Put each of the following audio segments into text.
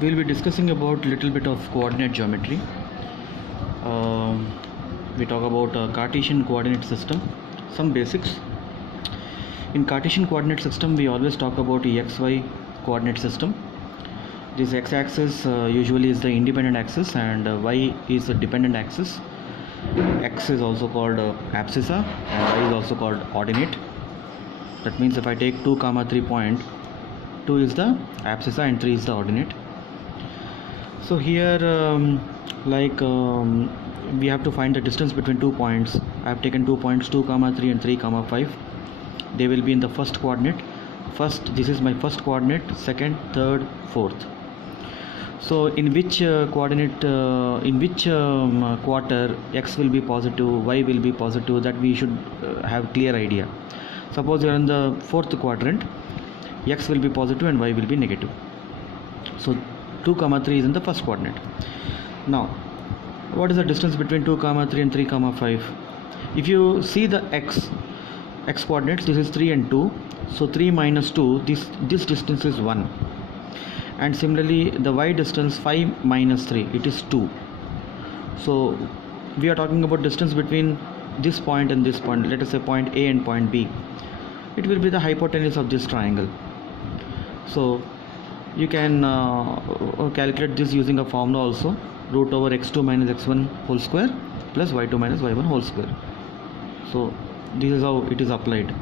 We'll be discussing about little bit of coordinate geometry. We talk about Cartesian coordinate system, some basics. In Cartesian coordinate system, we always talk about XY coordinate system. This x-axis usually is the independent axis, and y is a dependent axis. X is also called abscissa, and y is also called ordinate. That means if I take 2, 3 point, 2 is the abscissa and 3 is the ordinate. So here we have to find the distance between 2 points. I have taken 2 points, 2, 3 and 3, 5. They will be in the first coordinate. First, this is my first coordinate, second, third, fourth. So in which coordinate, quarter x will be positive, y will be positive, that we should have clear idea. Suppose you are in the fourth quadrant, x will be positive and y will be negative. So 2, 3 is in the first coordinate. Now, what is the distance between 2, 3 and 3, 5? If you see the x coordinates, this is 3 and 2. So 3 minus 2, this distance is 1. And similarly, the y distance 5 minus 3, it is 2. So we are talking about distance between this point and this point. Let us say point A and point B. It will be the hypotenuse of this triangle. So you can calculate this using a formula also, root over x2 minus x1 whole square plus y2 minus y1 whole square. So this is how it is applied.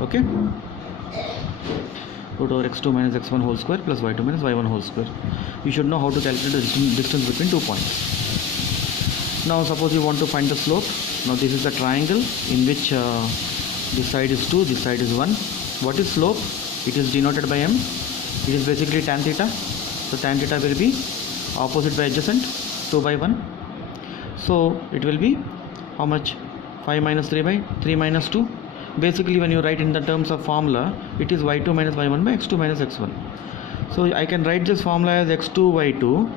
Okay, root over x2 minus x1 whole square plus y2 minus y1 whole square. You should know how to calculate the distance between 2 points. Now suppose you want to find the slope. Now this is the triangle in which this side is 2, this side is 1. What is slope? It is denoted by m. It is basically tan theta. So tan theta will be opposite by adjacent, 2 by 1. So it will be how much? 5 minus 3 by 3 minus 2. Basically when you write in the terms of formula, it is y2 minus y1 by x2 minus x1. So I can write this formula as x2 y2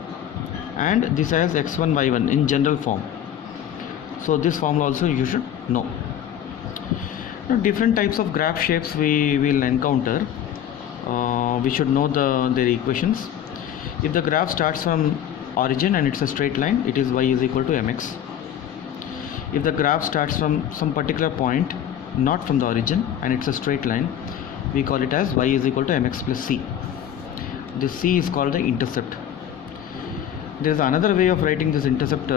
and this as x1 y1 in general form. So this formula also you should know. Now different types of graph shapes we will encounter. We should know their equations. If the graph starts from origin and it's a straight line, it is y is equal to mx. If the graph starts from some particular point, not from the origin, and it's a straight line, we call it as y is equal to mx plus c. This c is called the intercept. There is another way of writing this intercept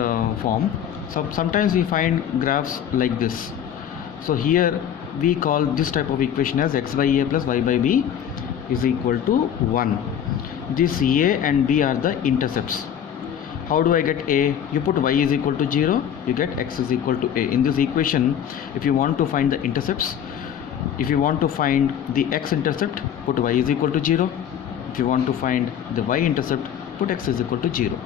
form. So sometimes we find graphs like this. So here we call this type of equation as x by a plus y by b is equal to 1. This a and b are the intercepts. How do I get a? You put y is equal to 0, you get x is equal to a. In this equation, if you want to find the intercepts, if you want to find the x intercept, put y is equal to 0. If you want to find the y intercept, put x is equal to 0.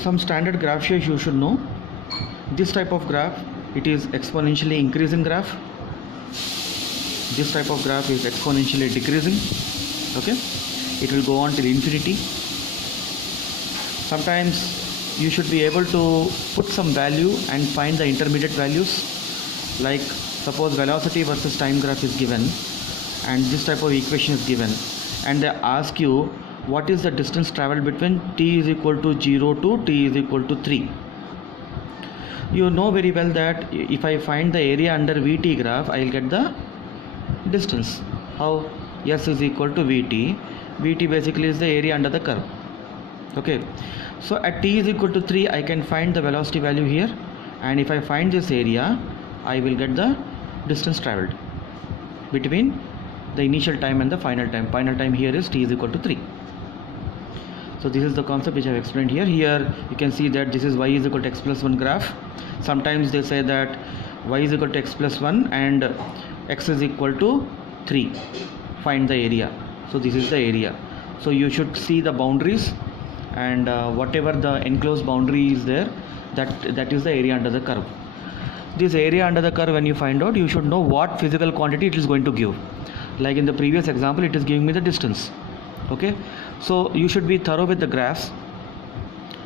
Some standard graph shapes you should know. This type of graph, it is exponentially increasing graph. This type of graph is exponentially decreasing. Okay, it will go on till infinity. Sometimes you should be able to put some value and find the intermediate values. Like suppose velocity versus time graph is given and this type of equation is given, and they ask you what is the distance traveled between t is equal to 0 to t is equal to 3. You know very well that if I find the area under VT graph, I will get the distance. How? S is equal to VT. VT basically is the area under the curve. Okay, so at t is equal to 3, I can find the velocity value here, and if I find this area, I will get the distance traveled between the initial time and the final time. Final time here is t is equal to 3. So this is the concept which I have explained here. Here you can see that this is y is equal to x plus 1 graph. Sometimes they say that y is equal to x plus 1 and x is equal to 3. Find the area. So this is the area. So you should see the boundaries, and whatever the enclosed boundary is there, that is the area under the curve. This area under the curve, when you find out, you should know what physical quantity it is going to give. Like in the previous example, it is giving me the distance. Okay, so you should be thorough with the graphs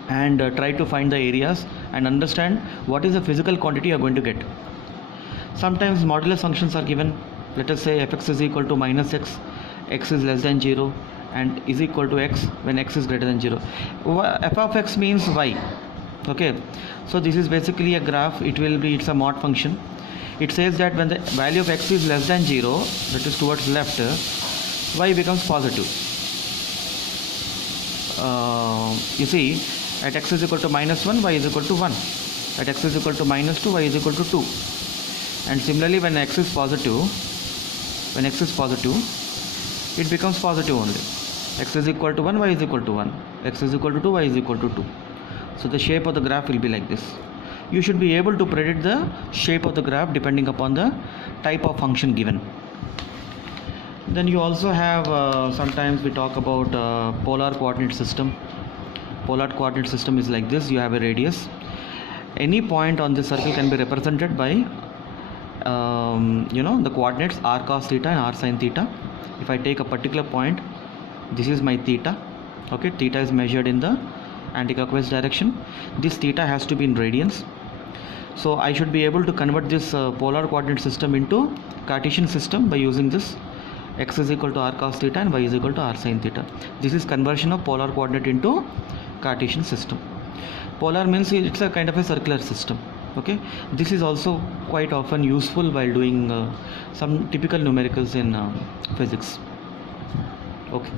and try to find the areas and understand what is the physical quantity you are going to get. Sometimes modulus functions are given. Let us say fx is equal to minus x, x is less than 0, and is equal to x when x is greater than 0. F of x means y. Okay, so this is basically a graph. It's a mod function. It says that when the value of x is less than 0, that is towards left, y becomes positive. You see, at x is equal to minus 1, y is equal to 1. At x is equal to minus 2, y is equal to 2. And similarly, when x is positive, it becomes positive only. X is equal to 1, y is equal to 1. X is equal to 2, y is equal to 2. So the shape of the graph will be like this. You should be able to predict the shape of the graph depending upon the type of function given. Then you also have, sometimes we talk about polar coordinate system. Polar coordinate system is like this. You have a radius. Any point on this circle can be represented by the coordinates r cos theta and r sin theta. If I take a particular point, this is my theta. Okay, theta is measured in the anti-clockwise direction. This theta has to be in radians. So I should be able to convert this polar coordinate system into Cartesian system by using this x is equal to r cos theta and y is equal to r sin theta. This is conversion of polar coordinate into Cartesian system. Polar means it's a kind of a circular system. Okay, this is also quite often useful while doing some typical numericals in physics. Okay.